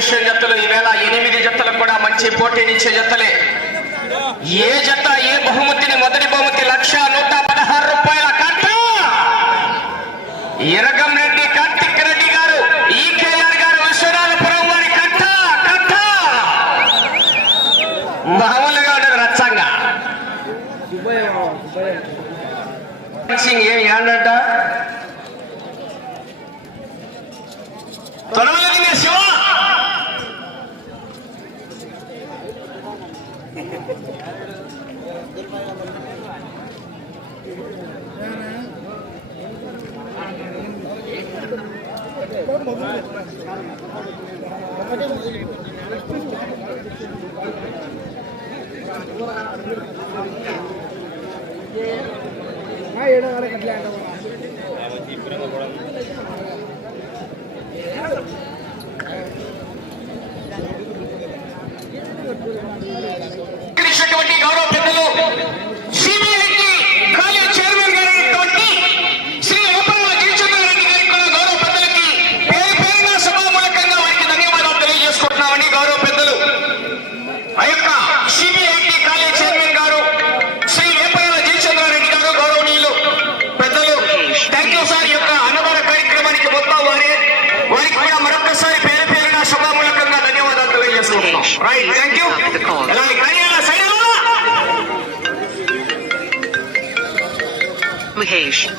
ఆతిథ్య జట్టులు ఈవేళ ఎనిమిది జట్టులకు కూడా మంచి పోటీనిచ్చే జత్తలే ఏ జట్ట ఏ బహుమతిని మొదటి బహుమతి లక్ష నూట ఏడో వరకు అట్లా అంటే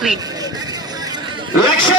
Lecture!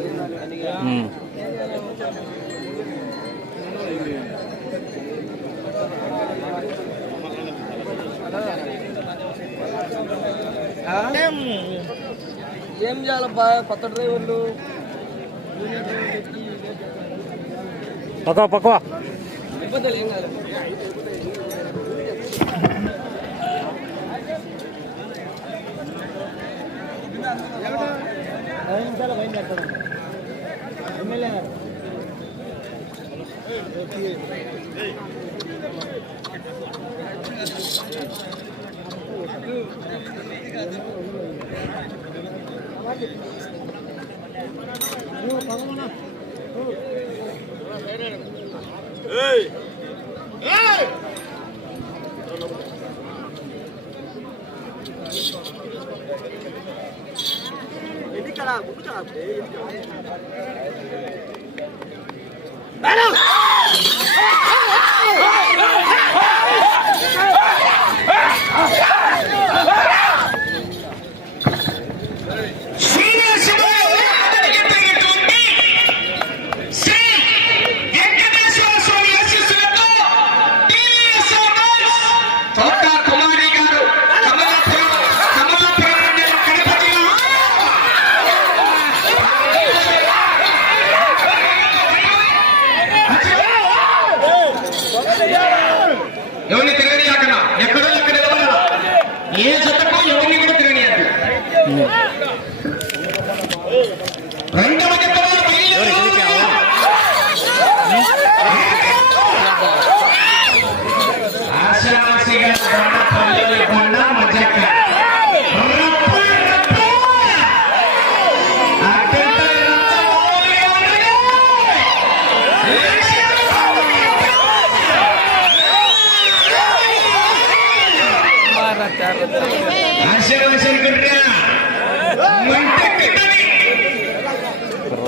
ఏం చేయాలబ్బా కొత్త డ్రైవర్లు. పక్కవ పక్కవ. ఇబ్బందులు ఏం కాదు. ఐదు ఎమ్మెల్యే గారు Ah!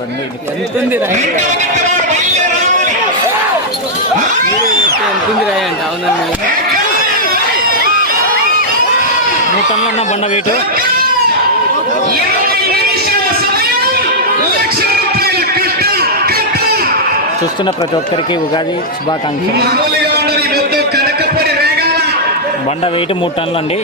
చూడండి ఎంతుంది ఎంతుంది అంట అవునండి మూడు టన్నులు ఉన్న బండ వెయిట్ చూస్తున్న ప్రతి ఒక్కరికి ఉగాది శుభాకాంక్షలు బండ వెయిట్ మూడు టన్నులు అండి.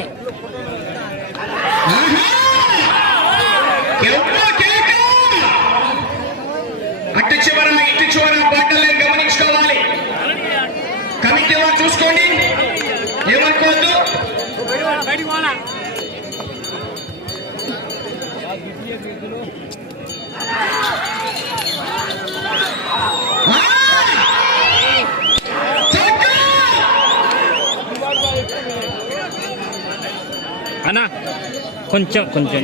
అన్నా కొంచెం కొంచెం.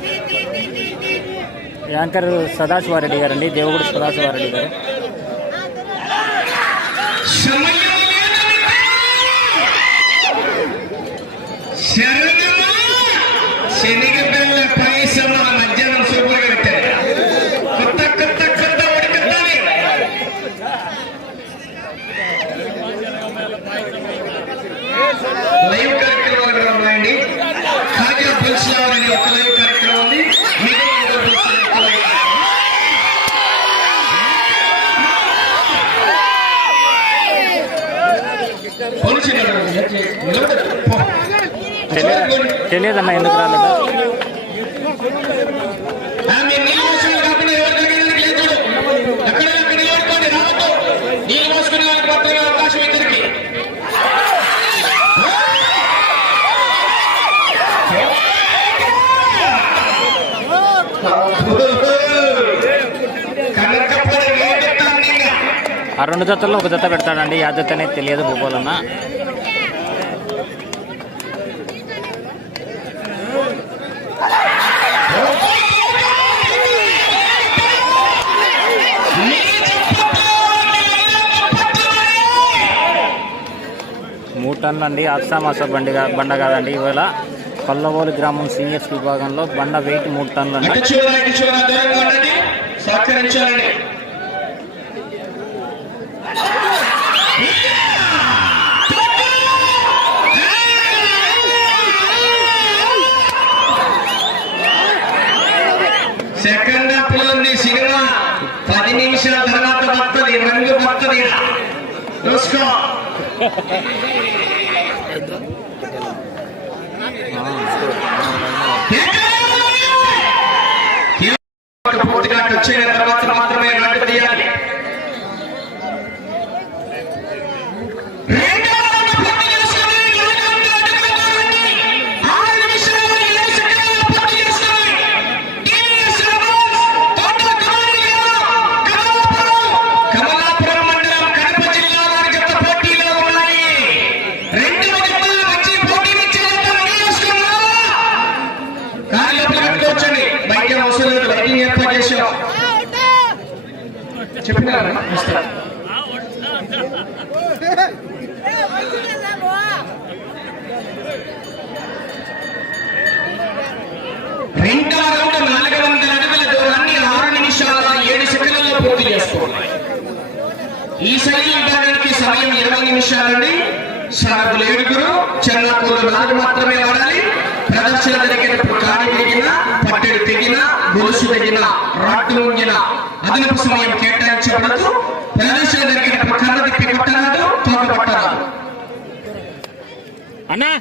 యాంకర్ సదాశివారెడ్డి గారు అండి దేవుగుడు సదాశివారెడ్డి గారు. లైవ్ కార్యక్రమాలు రావాలండి ఖాజా పులుసు తెలియదన్నా ఎందుకు రాలేదు? ఆ రెండు జతల్లో ఒక జత పెడతాడండి. ఆ జతనే తెలియదు భూగోళన అండి అస్సామాస బండి బండ కాదండి. ఇవాళ పల్లవోలు గ్రామం సీనియర్స్ విభాగంలో బండ వెయిట్ మూడు టన్నులండి. తర్వాత వస్తుంది రంగు వస్తుంది చూసుకో. చెప్పినారా రింకా నాలుగు వందల అడుగుల దూరాన్ని ఆరు నిమిషాల ఏడు సెకండ్లలో పూర్తి చేసుకోవాలి ఈ శైలి ఇవ్వడానికి సమయం ఇరవై నిమిషాలండి సాగులు ఏడుగురు చెన్నపూరు నాలుగు మాత్రమే ఆడాలి. ప్రదర్శన జరిగేటప్పుడు కాడి తెగిన పట్టెడు తెగిన గొలుసు తెగిన రాట్టు అదనపు సమయం తిప్పి కొట్టరాదు పట్టరాదు అన్నా!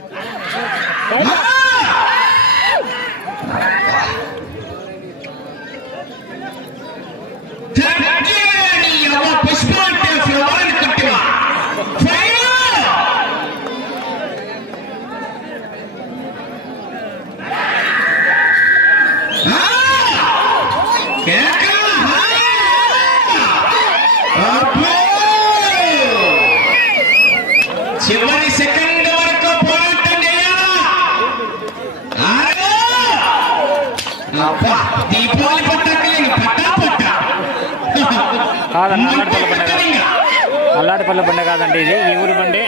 బండ కాదు అల్లాడిపల్లి బండ కాదండి ఇది. ఈ ఊరి బండి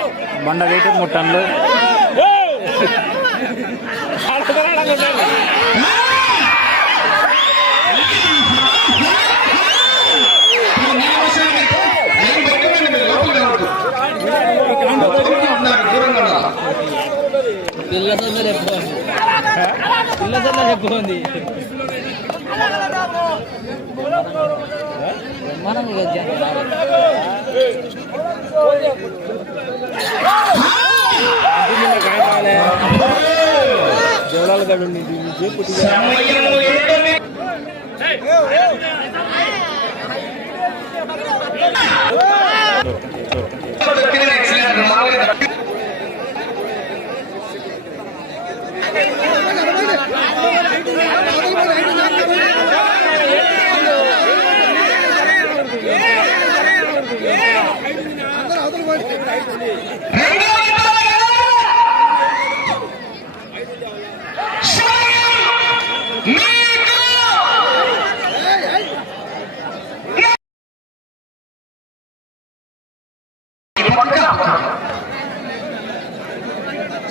బండ వెయిట్ మూడు టన్నులు. పిల్ల తొందర మనం ఇక జవలాల గడు పుట్టి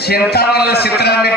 చింతామల చిత్రాన్ని